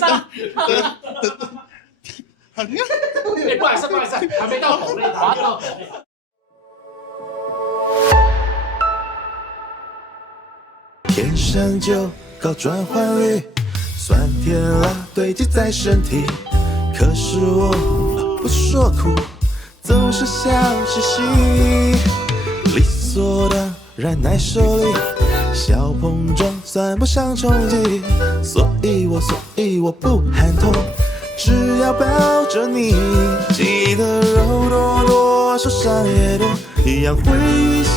不好意思，还没到口内，还没到口内。天生就高转换率，酸甜辣堆积在身体。可是我不说苦，总是笑嘻嘻，理所当然耐受力，小碰撞算不上冲击。所以我不喊痛，只要抱着你。记得肉多多，受伤也多，一样会淤血，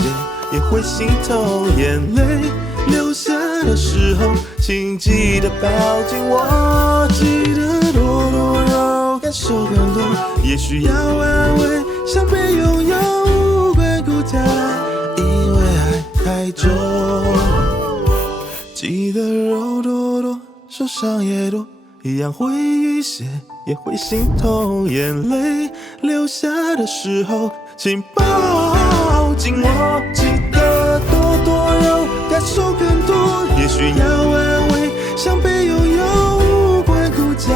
也会心痛，眼泪流下的时候，请记得抱紧我。记得多多肉，感受更多，也需要安慰，想被拥有，无关顾家，因为爱太重。记得肉多多，受伤也多，一样会淤血，也会心痛，眼泪流下的时候，请抱紧我。记得多多肉，感受更多，也需要安慰，想被拥有，无关顾家，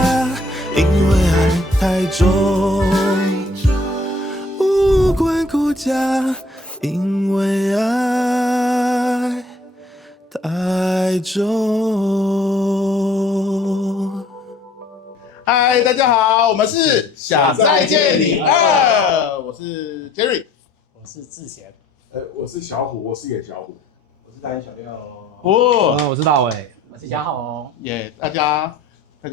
因为爱太重，无关顾家，因为爱太重。嗨，大家好，我们是想再见你2，我是 Jerry， 我是志贤，我是小虎，我是野小虎，我是大眼小六。我是大伟，我是嘉豪。耶，大家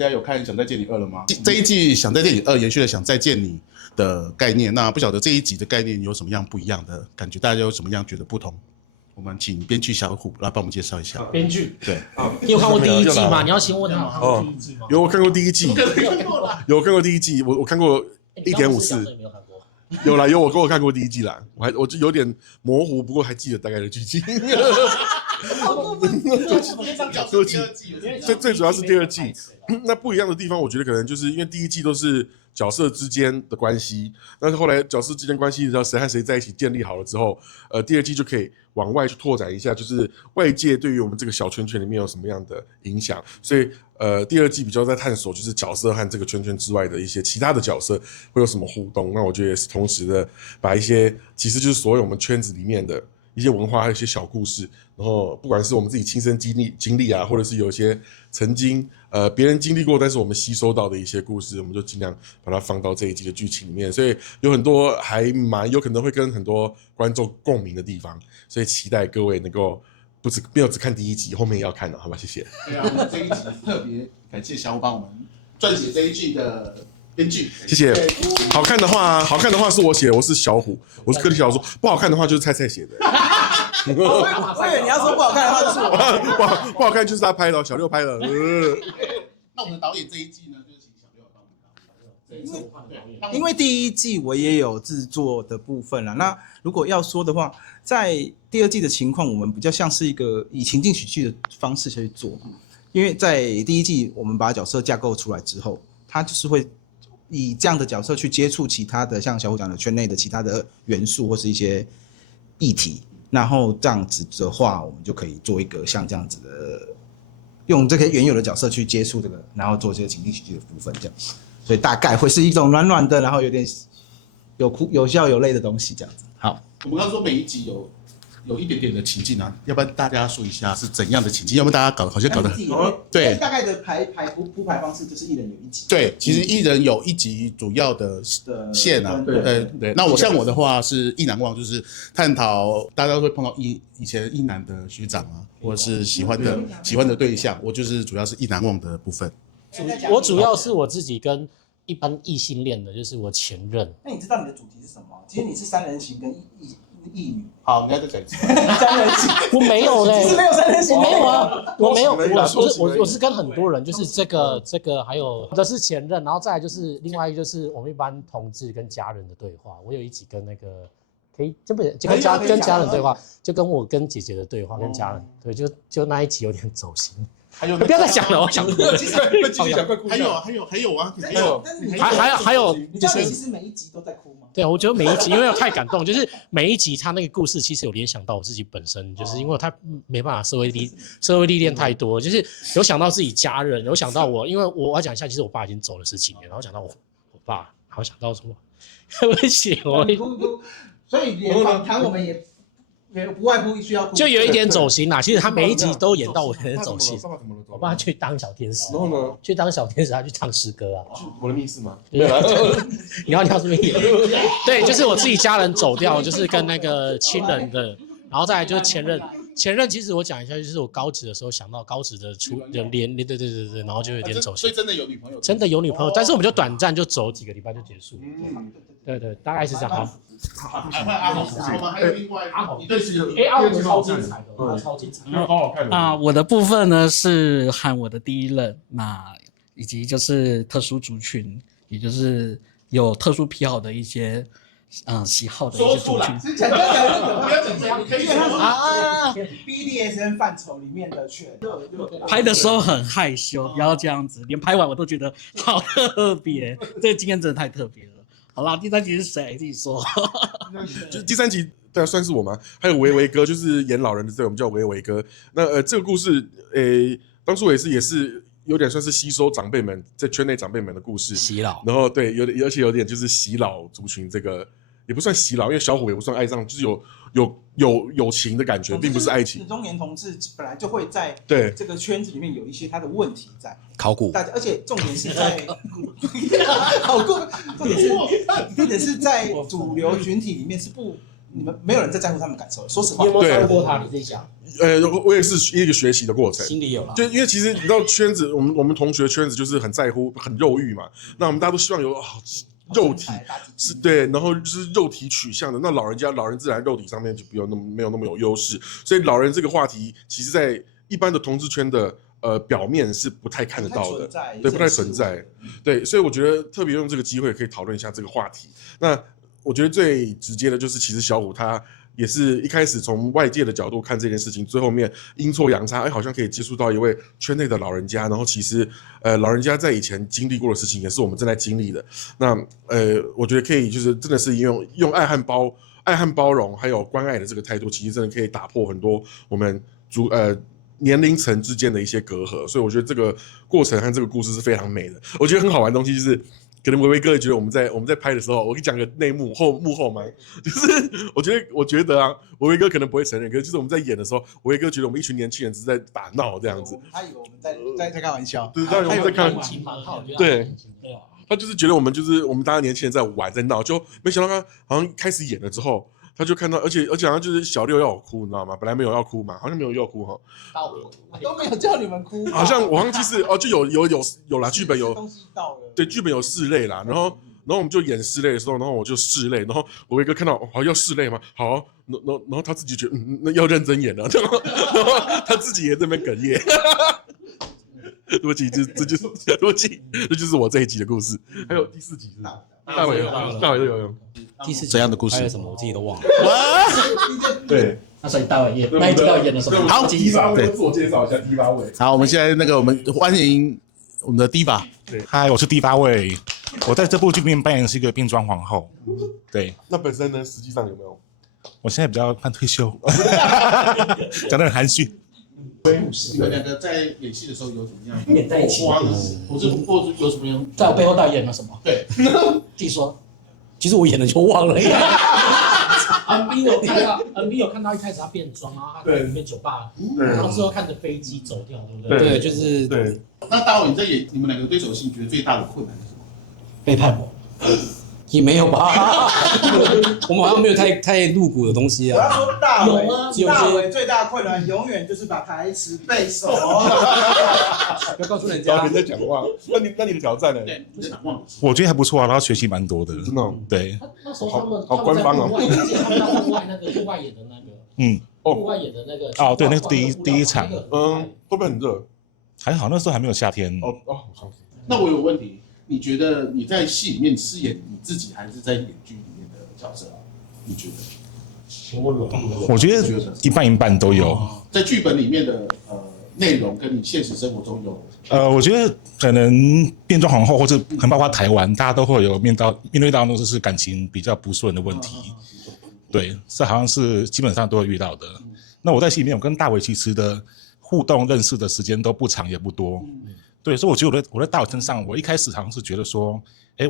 有看《想再见你2》了吗？这一季《想再见你2》延续了《想再见你》的概念，那不晓得这一集的概念有什么样不一样的感觉？大家有什么样觉得不同？我们请编剧小虎来帮我们介绍一下。编剧，对，你有看过第一季吗？你要先问他有看过第一季吗？有我看过第一季，有看过第一季，我看过1.54，有啦，我看过第一季啦，我就有点模糊，不过还记得大概的剧情。最主要是第二季，那不一样的地方，我觉得可能就是因为第一季都是角色之间的关系，但是后来角色之间关系，只要谁和谁在一起建立好了之后，第二季就可以往外去拓展一下，就是外界对于我们这个小圈圈里面有什么样的影响，所以第二季比较在探索就是角色和这个圈圈之外的一些其他的角色会有什么互动，那我觉得也是同时的把一些其实就是所有我们圈子里面的一些文化还有一些小故事，然后不管是我们自己亲身经历啊，或者是有一些曾经别人经历过但是我们吸收到的一些故事，我们就尽量把它放到这一季的剧情里面，所以有很多还蛮有可能会跟很多观众共鸣的地方，所以期待各位能够没有只看第一集，后面也要看的，好吧？谢谢。对啊，我们这一集特别感谢小虎帮我们撰写这一季的编剧，谢谢。好看的话是我写的，我是小虎，我是科技小说。不好看的话就是菜写的。我以为你要说不好看的话就是我，不好看就是他拍的，小六拍的。那我们的导演这一季呢，就是请小六帮我们导演。因为第一季我也有制作的部分啦。那如果要说的话，在第二季的情况，我们比较像是一个以情境喜剧的方式去做，因为在第一季我们把角色架构出来之后，他就是会以这样的角色去接触其他的，像小虎讲的圈内的其他的元素或是一些议题。然后这样子的话，我们就可以做一个像这样子的，用这些原有的角色去接触这个，然后做这个情境喜剧的部分，这样，所以大概会是一种软软的，然后有点有哭有笑有泪的东西，这样子。好，我们刚说每一集有一点点的情境啊，要不然大家说一下是怎样的情境？要不然大家好像搞得很对。大概的铺排方式就是一人有一集。对，其实一人有一集主要的线啊。对。那像我的话是意难忘，就是探讨大家会碰到以前意难的学长啊，或者是喜欢的对象，我就是主要是意难忘的部分。我主要是我自己跟一般异性恋的，就是我前任。那你知道你的主题是什么？其实你是三人行跟异女。好，你要再讲一次。三人行，我没有嘞，其实没有三人行，我没有啊，我没有，我是跟很多人，就是这个还有我的是前任，然后再来就是另外一个就是我们一般同志跟家人的对话，我有一集跟那个可以就跟家人对话，就跟我跟姐姐的对话，跟家人对，就那一集有点走心。还有不要再讲了，我想哭了。继续讲，快哭一下。还有啊，但是你还有你知道其实每一集都在哭吗？对，我觉得每一集因为太感动，就是每一集他那个故事其实有联想到我自己本身，就是因为他没办法社会历练太多，就是有想到自己家人，有想到我，因为我要讲一下，其实我爸已经走了10几年，然后想到我爸，然后想到什么，对不起，我哭，所以连访谈我们也不外乎需要哭，就有一点走心啦。其实他每一集都演到我有点走心。爸爸怎么了？我爸去当小天使，然后呢？去当小天使，他去唱诗歌啊。我的密室吗？你要是不是演？对，就是我自己家人走掉，就是跟那个亲人的，然后再来就是前任。前任其实我讲一下，就是我高职的时候想到高职的连，对，然后就有点走心。所以真的有女朋友？真的有女朋友，但是我们就短暂就走几个礼拜就结束。对，大概是这样。好，阿豪，我们还有另外阿豪，你对是阿豪超精彩的，超精彩。好好看啊，我的部分呢是和我的第一任，那以及就是特殊族群，也就是有特殊癖好的一些喜好的一些族群。是讲不要讲这样，你可以说啊 BDSM 范畴里面的犬。拍的时候很害羞，不要这样子，连拍完我都觉得好特别，这个经验真的太特别了。好啦，第3集是谁？自己说。就是第3集，对啊，算是我吗？还有维哥，就是演老人的，对，我们叫维哥。那这个故事，当初也是有点算是吸收长辈们在圈内长辈们的故事，洗脑。然后对，而且有点就是洗脑族群，这个也不算洗脑，因为小虎也不算爱上，就是有友情的感觉，并不是爱情。中年同志本来就会在这个圈子里面有一些他的问题在考古，而且重点是在好过，重点是在主流群体里面是不，你们没有人在乎他们感受。说实话，你有没有穿过他？你自己想。我也是一个学习的过程，心里有了。就因为其实你知道圈子，我们同学圈子就是很在乎很肉欲嘛，那我们大家都希望有肉体是对，然后就是肉体取向的。那老人自然肉体上面就没有那么有优势，所以老人这个话题，其实在一般的同志圈的表面是不太看得到的，对，不太存在。对，所以我觉得特别用这个机会可以讨论一下这个话题。那我觉得最直接的就是，其实小虎他也是一开始从外界的角度看这件事情，最后面阴错阳差，好像可以接触到一位圈内的老人家，然后其实老人家在以前经历过的事情，也是我们正在经历的。那我觉得可以就是真的是用爱和包容，还有关爱的这个态度，其实真的可以打破很多我们年龄层之间的一些隔阂。所以我觉得这个过程和这个故事是非常美的。我觉得很好玩的东西就是。可能维维哥也觉得我们在拍的时候，我跟你讲个内幕幕后吗？就是我觉得啊，维维哥可能不会承认，可是就是我们在演的时候，维维哥觉得我们一群年轻人只是在打闹这样子。他以为我们在开玩笑，对，他以为我们在开玩笑。对，他就是觉得我们大家年轻人在玩在闹，就没想到他好像开始演了之后。他就看到，而且好像就是小六要我哭，你知道吗？本来没有要哭嘛，好像没有要哭哈。都没有叫你们哭。好像我忘记是就有啦，剧本有东西到了。对，剧本有拭泪啦，然后我们就演拭泪的时候，然后我就拭泪，然后我一个看到好要拭泪吗？好，然后他自己觉得那要认真演了，然后他自己也在那边哽咽。对不起，这就是我这一集的故事。还有第4集是大伟都有。第4集怎样的故事？还有什么我自己都忘了。对，那所以大伟演那一集到底演了什么？好，第8位自我介绍一下，第8位。好，我们现在我们欢迎我们的Diva。嗨，我是第8位。我在这部剧里面扮演的是一个变装皇后。对。那本身呢，实际上有没有？我现在比较半退休，讲得很含蓄。你们2个在演戏的时候有怎么样演在一起？或者有什么样？在我背后到底演了什么？对，自己说。其实我演的就忘了。NB 有看到一开始他变装啊，他在里面酒吧，然后之后看着飞机走掉，对不对？对，就是对。那大伟你在演你们2个对手戏，觉得最大的困难是什么？背叛我。也没有吧，我们好像没有太露骨的东西啊。我要说大伟，大伟最大的困难永远就是把台词背熟。不要告诉人家。人在讲话，那你的挑战呢？对，你想忘。我觉得还不错啊，然后学习蛮多的。真的。对。那时候他们好官方哦。他们在户外演的那个，户外演的那个。哦，对，那是第一场。会不会很热？还好，那时候还没有夏天。那我有问题。你觉得你在戏里面饰演你自己，还是在演剧里面的角色啊？你觉得？我觉得一半一半都有。在剧本里面的内容跟你现实生活中有？我觉得可能变装皇后，或者可能包括台湾，大家都会有面对到那就是感情比较不顺的问题。对，这好像是基本上都会遇到的。那我在戏里面，我跟大伟其实的互动认识的时间都不长也不多。对，所以我觉得我在大伟身上，我一开始好像是觉得说，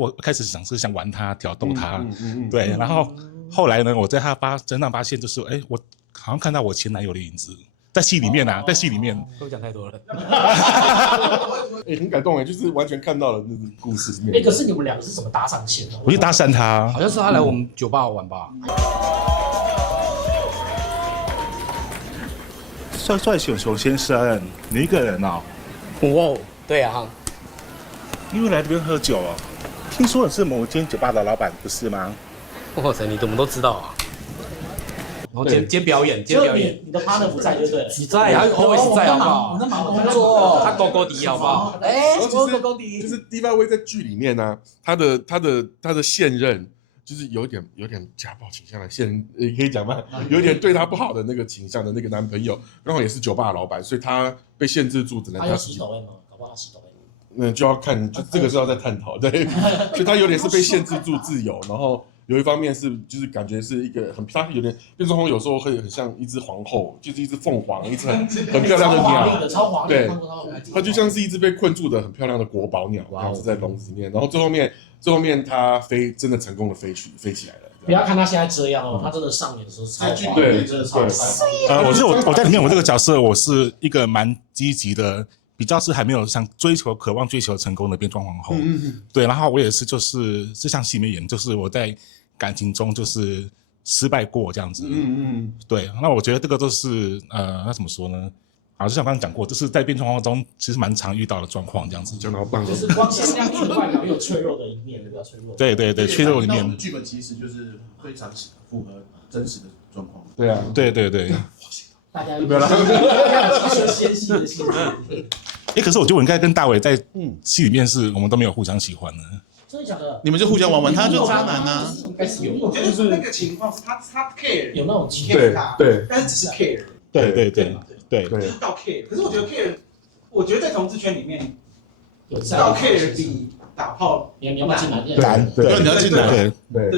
我开始想玩他，挑逗他，对，然后后来呢，我在他身上发现，就是我好像看到我前男友的影子，在戏里面啊，在戏里面，会不会讲太多了？很感动就是完全看到了那个故事里面。可是你们两个是怎么搭上线的？我去搭讪他，好像是他来我们酒吧玩吧。帅熊先生，你一个人哦？哦，对啊，因为来这边喝酒哦。听说你是某间酒吧的老板，不是吗？哇塞，你怎么都知道啊？然后接表演，你的 partner 不在就对了。你在，他 always 在好不好？我在忙工作，他勾勾底好不好？勾底就是迪巴威在剧里面呢，他的现任就是有点家暴倾向的可以讲吗？有点对他不好的那个倾向的那个男朋友，刚好也是酒吧的老板，所以他被限制住，只能他有洗头吗？搞不好他洗头。那就要看，就这个是要再探讨，对，所以他有点是被限制住自由，然后有一方面是就是感觉是一个他有点变装皇后，有时候会很像一只皇后，就是一只凤凰，一只很漂亮的鸟，超华丽，对，它就像是一只被困住的很漂亮的国宝鸟，然后是在笼子里面，然后最后面它真的成功的飞起来了。不要看他现在这样哦，他真的上演的时候超华丽，真的超我在里面我这个角色，我是一个蛮积极的。比较是还没有像渴望追求成功的变装皇后，对，然后我也是就是像戏里面演，就是我在感情中就是失败过这样子，对，那我觉得这个都是那怎么说呢？就像刚刚讲过，就是在变装皇后中其实蛮常遇到的状况这样子，讲得好棒，就是光鲜亮丽的外表也有脆弱的一面，比较脆弱。对，脆弱的一面。我们的剧本其实就是非常符合真实的状况。对啊，对。大家不要有纤细的心。可是我觉得我应该跟大伟在戏里面是我们都没有互相喜欢的。真的假的？你们就互相玩，他就渣男啊。应该是有，我觉得是那个情况是他 care， 有那种对，但是只是 care， 对，就是到 care。可是我觉得 care， 我觉得在同志圈里面，有到 care 比打炮你要不要进来？难，对，你要进来，对，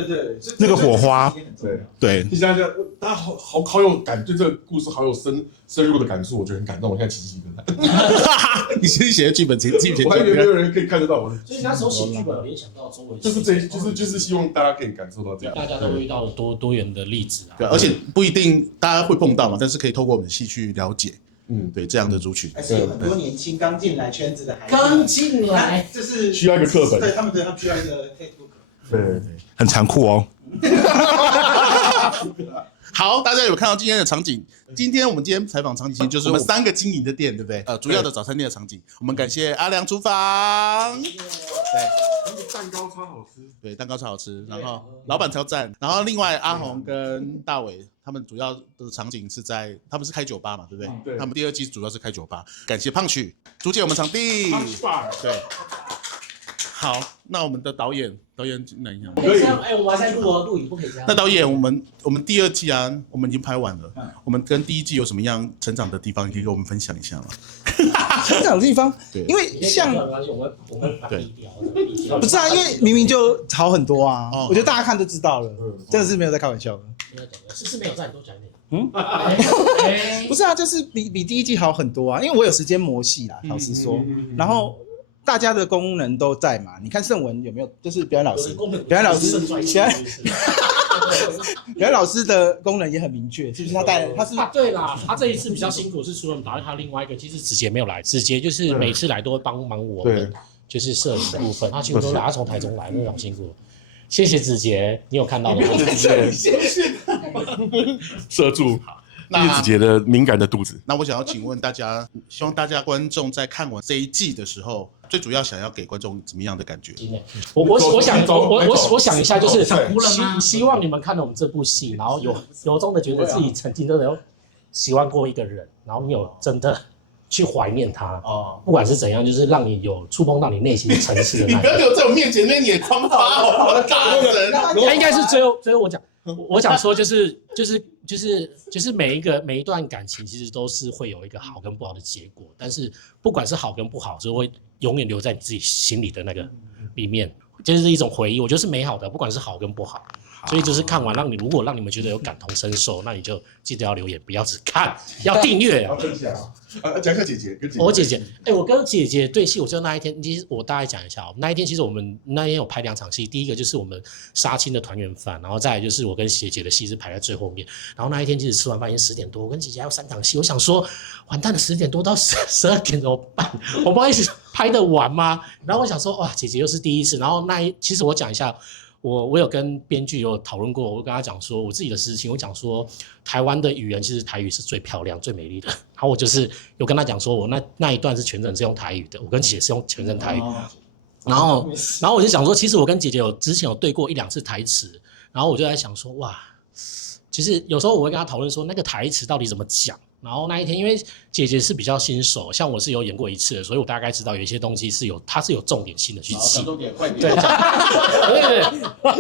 那个火花，对，就像大家好有感，对这个故事好有深入的感触，我觉得很感动。我现在起鸡皮疙瘩。你其实写的剧本，我还以为没有人可以看得到我的。所以那时候写剧本有联想到周围，就是希望大家可以感受到这样，大家都会遇到多元的例子啊。对，而且不一定大家会碰到嘛，但是可以透过我们的戏去了解。对这样的族群，还是有很多年轻刚进来圈子的孩子，刚进来就是需要一个课本，对他们需要一个 textbook， 对，很残酷哦。好，大家有看到今天的场景？今天采访场景就是我们3个经营的店，对不对？主要的早餐店的场景。我们感谢阿良厨房，对，蛋糕超好吃，对，蛋糕超好吃。然后老板超赞。然后另外阿红跟大伟他们主要的场景是他们是开酒吧嘛，对不对？对。他们第2季主要是开酒吧。感谢胖曲租借我们场地。对。好，那我们的导演进来一下。可以这样，我们还在录影，不可以这样。那导演，我们第2季啊，我们已经拍完了。我们跟第1季有什么样成长的地方，你可以跟我们分享一下吗？成长的地方，对，因为像我们把低调，不是啊，因为明明就好很多啊，我觉得大家看就知道了，真的是没有在开玩笑的。是没有在，你多讲一点。不是啊，就是比第1季好很多啊，因为我有时间磨戏啦，老实说，然后。大家的功能都在嘛？你看盛文有没有？就是表演老师的功能也很明确，是不是？他是对啦，他这一次比较辛苦，是除了导演，他另外一个其实子杰没有来，子杰就是每次来都会帮忙我们，就是摄影的部分，他几乎都来，他从台中来，真的好辛苦。谢谢子杰，你有看到吗？谢谢，摄住。叶子杰的敏感的肚子。那我想要请问大家，希望大家观众在看完这一季的时候，最主要想要给观众怎么样的感觉？我想一下，就是希望你们看了我们这部戏，然后由衷的觉得自己曾经真的有喜欢过一个人，然后你有真的去怀念他不管是怎样，就是让你有触碰到你内心层次的那。你不要给我在我面前那眼眶发红的大人。应该是最后我讲。我想说就是每一段感情其实都是会有一个好跟不好的结果，但是不管是好跟不好，就会永远留在你自己心里的那个里面，就是一种回忆。我觉得是美好的，不管是好跟不好。所以就是看完如果让你们觉得有感同身受，那你就记得要留言，不要只看，要订阅啊。分享讲一下姐姐跟姐姐。我姐姐，我跟姐姐对戏，我就那一天，其实我大概讲一下，那一天其实我们那天有拍2场戏，第一个就是我们杀青的团圆饭，然后再来就是我跟姐姐的戏是排在最后面，然后那一天其实吃完饭已经10点多，我跟姐姐还有3场戏，我想说完蛋了，10点多到12点怎么办？我不好意思拍得完吗？然后我想说哇，姐姐又是第一次，然后其实我讲一下。我有跟编剧有讨论过，我跟他讲说我自己的事情，我讲说台湾的语言其实台语是最漂亮、最美丽的。然后我就是有跟他讲说，我那一段是全程是用台语的，我跟姐姐是用全程台语。然后我就想说，其实我跟姐姐之前有对过1-2次台词，然后我就在想说，哇，其实有时候我会跟他讨论说那个台词到底怎么讲。然后那一天，因为姐姐是比较新手，像我是有演过1次的，所以我大概知道有一些东西它是有重点性的去记。对，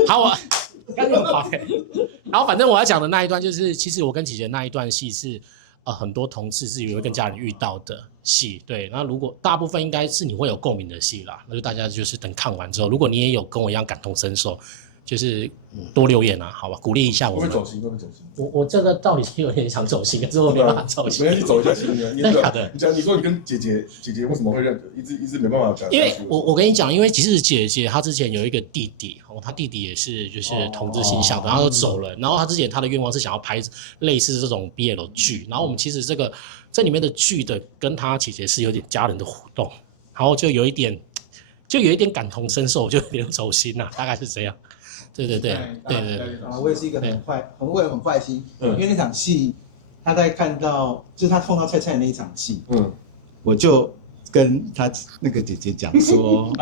好，我刚有发。然后反正我要讲的那一段就是，其实我跟姐姐那一段戏是很多同事是有跟家人遇到的戏，对。那如果大部分应该是你会有共鸣的戏啦，那就大家就是等看完之后，如果你也有跟我一样感同身受。就是多留言啊，好吧，鼓励一下我们。会走心，会走心。我这个道理是有点想走心，可是我没办法走心。没关系，走一下心。真的假的？你说你跟姐姐为什么会一直没办法讲？因为我跟你讲，因为其实姐姐她之前有一个弟弟，她弟弟也是就是同志形象的，然后就走了。然后她之前她的愿望是想要拍类似这种 BL 剧，然后我们其实这里面的剧的跟她姐姐是有点家人的互动，然后就有一点感同身受，就有点走心啦，大概是这样。对，我也是一个很坏心，因为那场戏，他在看到就是他碰到菜菜那一场戏，我就跟他那个姐姐讲说，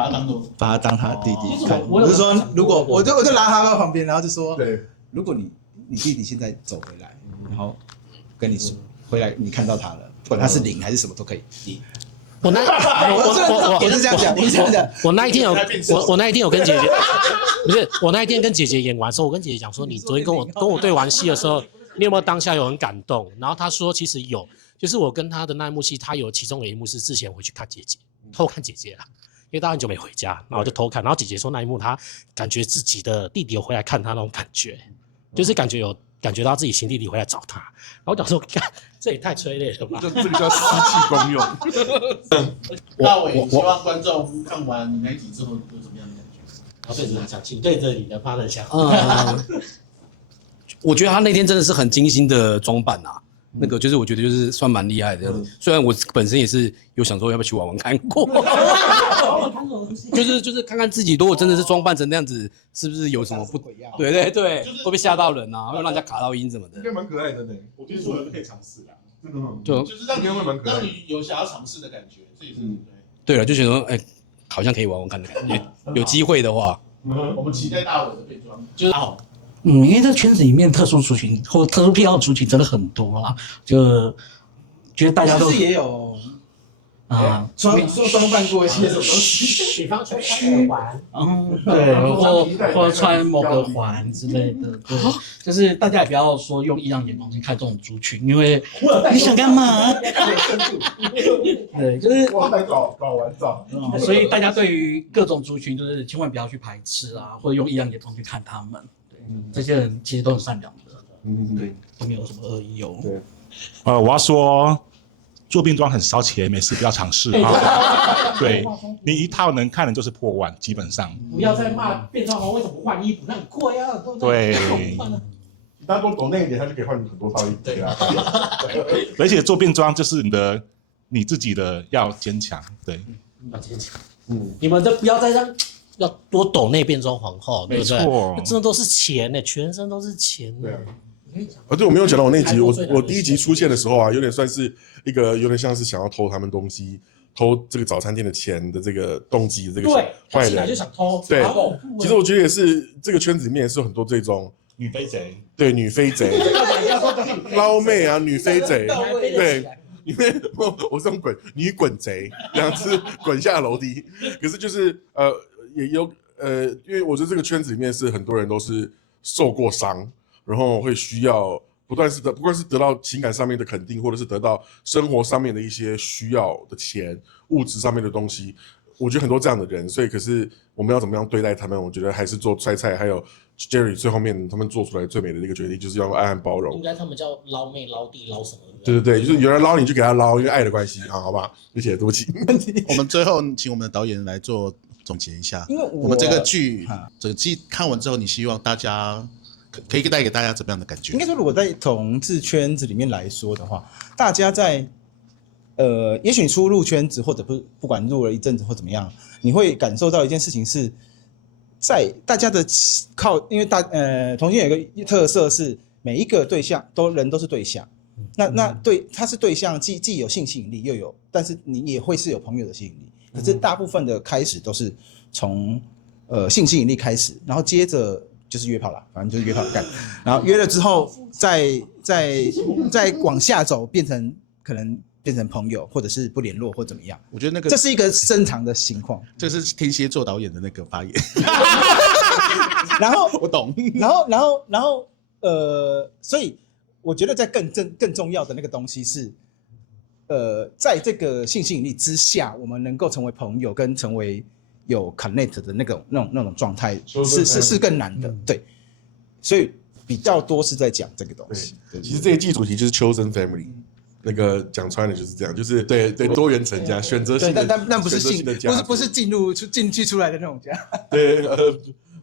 把他当他弟弟看，我就说如果我就拉他到旁边，然后就说，如果你弟弟现在走回来，然后跟你说回来你看到他了，不管他是0还是什么都可以。我是这样讲，我那一天有跟姐姐，不是我那一天跟姐姐演完的时候，我跟姐姐讲说，你昨天跟我对完戏的时候，你有没有当下有很感动？然后她说其实有，就是我跟她的那一幕戏，她有其中的一幕是之前回去看姐姐，偷看姐姐啦，因为她很久没回家，然后我就偷看，然后姐姐说那一幕她感觉自己的弟弟有回来看她那种感觉，就是感觉到自己亲弟弟回来找她，然后我讲说，这也太催泪了吧？这个叫湿气功用。大伟希望观众看完你那一集之后有什么样的感觉？对着他讲，请对着你的 partner 讲。我觉得他那天真的是很精心的装扮啊，那个就是我觉得就是算蛮厉害的。虽然我本身也是有想说要不要去玩玩看过，就是看看自己如果真的是装扮成那样子，是不是有什么不对？会不会吓到人啊？会让人家卡到音什么的？应该蛮可爱的呢。我觉得所有人都可以尝试啦，真的吗？就是让你有想要尝试的感觉，这也是对了，就觉得好像可以玩玩看的感觉，有机会的话，我们期待大伟的变装，就是好。因为这圈子里面特殊族群或特殊癖好族群真的很多啦，就觉得大家都也有装扮过一些什么东西，比方说穿环，对，或穿某个环之类的，对，就是大家也不要说用异样眼光去看这种族群，因为你想干嘛？对，就是我来搞完早，所以大家对于各种族群就是千万不要去排斥啊，或者用异样眼光去看他们。这些人其实都很善良的，对，都没有什么恶意哦。对，我要说，做变装很烧钱，没事不要尝试啊。对，你一套能看的就是破万，基本上。不要再骂变装皇为什么不换衣服，那很贵啊。对。大家多抖那一点，他就可以换很多套衣服。对啊。而且做变装就是你自己的要坚强，对。要坚强。你们都不要再让。要多抖内变装皇后，对不对？真的都是钱呢，全身都是钱呢。对，我没有讲到我那集，我第一集出现的时候啊，有点算是有点像是想要偷他们东西，偷这个早餐店的钱的这个动机，这个坏人就想偷。对，其实我觉得也是这个圈子里面也是有很多这种女飞贼，对，女飞贼，捞妹啊，女飞贼，对。因为我是用女滚贼，2次滚下楼梯，可是就是也有因为我觉得这个圈子里面是很多人都是受过伤，然后会需要不管是得到情感上面的肯定，或者是得到生活上面的一些需要的钱、物质上面的东西。我觉得很多这样的人，所以可是我们要怎么样对待他们？我觉得还是做菜菜，还有 Jerry 最后面他们做出来最美的一个决定，就是要用爱和包容。应该他们叫捞妹、捞弟、捞什么？对，就是有人捞你就给他捞，因为爱的关系，好吧？谢谢，对不起。我们最后请我们的导演来做总结一下，因为我们这个剧看完之后，你希望大家可以带给大家怎么样的感觉？应该说，如果在同志圈子里面来说的话，大家在也许你初入圈子，或者不管入了一阵子或怎么样，你会感受到一件事情是，在大家的因为同性有一个特色是每一个对象人都是对象，那对他是对象，既有性吸引力又有，但是你也会是有朋友的吸引力。可是大部分的开始都是从性吸引力开始，然后接着就是约炮啦，反正就是约炮干，然后约了之后再往下走，可能变成朋友，或者是不联络或怎么样。我觉得这是一个正常的情况。这是天蝎座导演的那个发言。然后我懂。然后所以我觉得在更重要的那个东西是，在这个性吸引力之下，我们能够成为朋友，跟成为有 connect 的那种状态，是更难的。对，所以比较多是在讲这个东西。其实这一季主题就是 chosen family。那个讲穿的就是这样，就是对多元成家，选择性的，但不是性的家，不是进去出来的那种家。对，然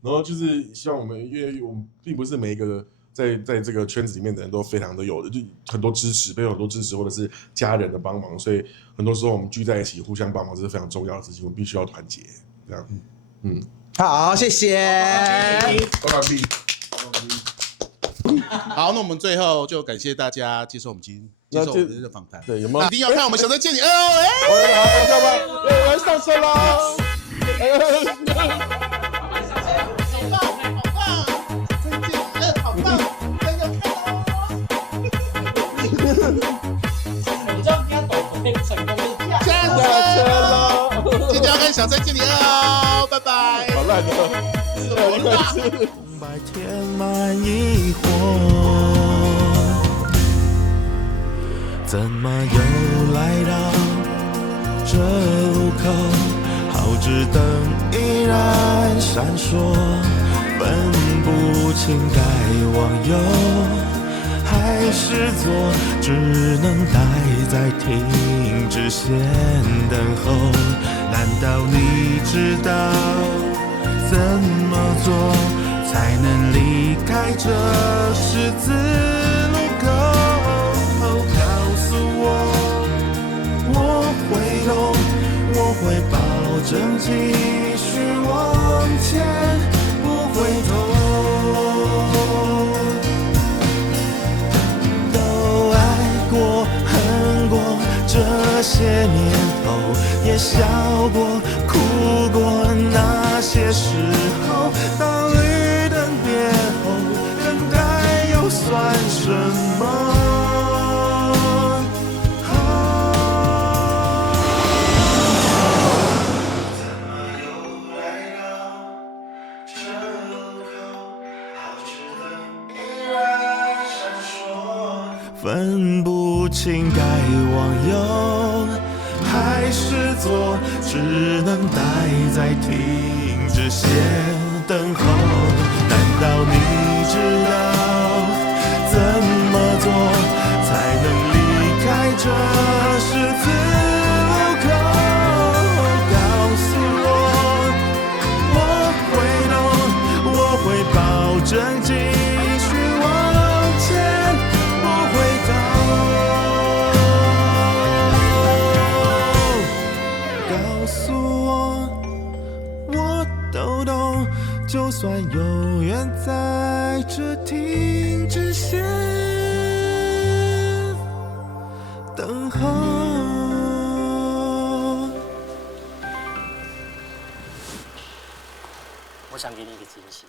后就是希望我们，因为我们并不是每一个在这个圈子里面的人都非常的有的，就很多支持，背后很多支持，或者是家人的帮忙，所以很多时候我们聚在一起互相帮忙，这是非常重要的事情，我们必须要团结。这样，好，谢谢。好，那我们最后就感谢大家接受我们的访谈。对，有没有一定要看我们《小泽见你》哦！我要上车了。下车了，记得要看《小泽见你》哦！拜拜。好烂的，白天满疑惑，怎么又来到这路口？好纸灯依然闪烁，分不清该往右还是左，只能待在停止线等候。难道你知道怎么做才能离开这十字路口？告诉我，我会懂，我会保证继续往前，不回头。都爱过，恨过，这些年头也笑过，哭过，那些时候，当绿灯变后，等待又算什么？分不清该往右还是左，只能待在停止线等候。难道你知道怎么做才能离开这十字路口？告诉我，我会懂，我会保证继续往前，不回头。告诉我，我都懂，就算永远在这停止线等候。我想给你一个惊喜。